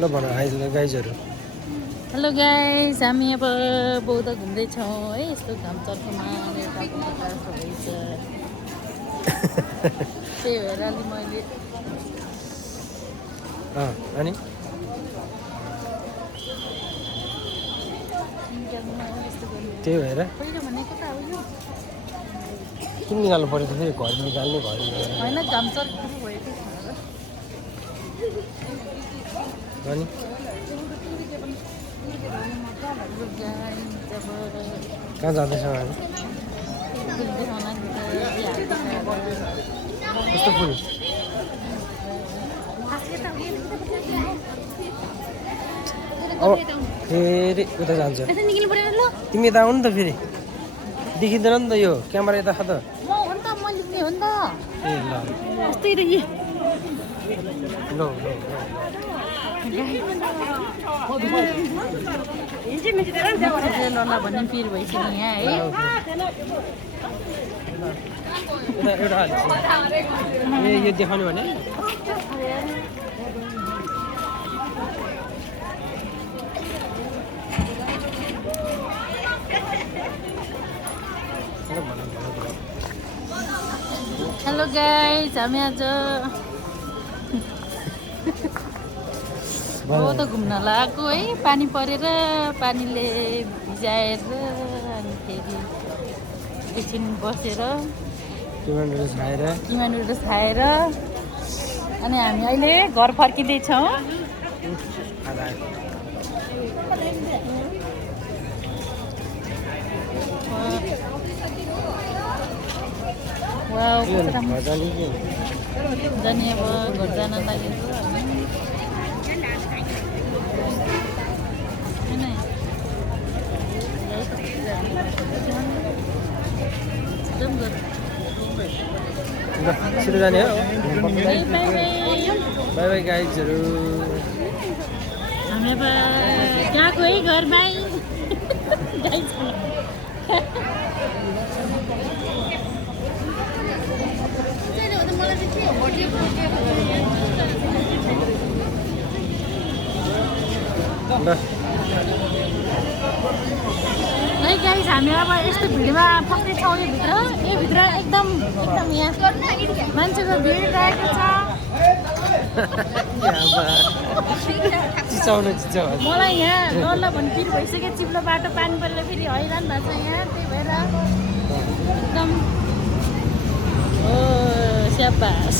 ल भन high गाइजहरू। Hello guys, हामी अब बौद्ध घुम्दैछौँ है। यस्तो घाम चर्कोमा हुँदैछ। त्यही भएर अलि मैले अनि त्यही भएर पहिलो भनेको त अब यो किन निकाल्नु पऱ्यो त फेरि घर निकाल्ने घर होइन, घाम चर्को भएको छ अनि कहाँ जाँदैछौँ हामी? कस्तो फुल? अब फेरि उता जान्छ। तिमी यता आउनु नि त फेरि, देखिँदैन नि त यो क्यामेरा यता खा त। ए ल लल्ला भन्ने पिर भइसक्यो यहाँ है। एउटा ए यो देखाउने भने हेलो गाइस, हामी आज बौद्ध घुम्न लगाएको है। पानी परेर पानीले भिजाएर अनि फेरि एकछिन बसेर किमा नुडल्स खाएर अनि हामी अहिले घर फर्किँदैछौँ। जाने अब घर जान लागेको छिटो जाने हो। बाई बाई गाइजहरू। हामी अब गएको है घरमै। है गाइस, हामी अब यस्तो भिडमा पस्दैछौँ। यो भित्र एकदम यहाँ मान्छेको भिड रहेको छ। मलाई यहाँ डल्ला भन्ने पिर भइसक्यो। चिप्लो बाटो पानी परेर फेरि हैरान भएको छ यहाँ। त्यही भएर एकदम स्याबास।